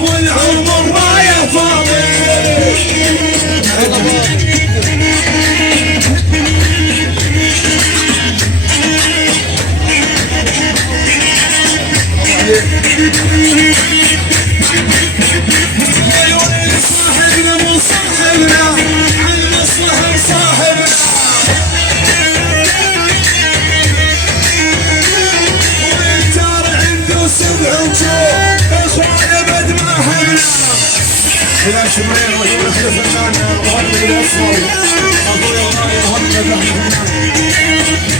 والعمر رايح فاضي. صاحبنا مو صاحبنا عن مصلحة صاحبنا والتار عنده 7 وجوه اخوانه بد ما حبنا. الى شمرين وشوف الفنان محمد الاصفر ابويا وراي محمد احمد فنان.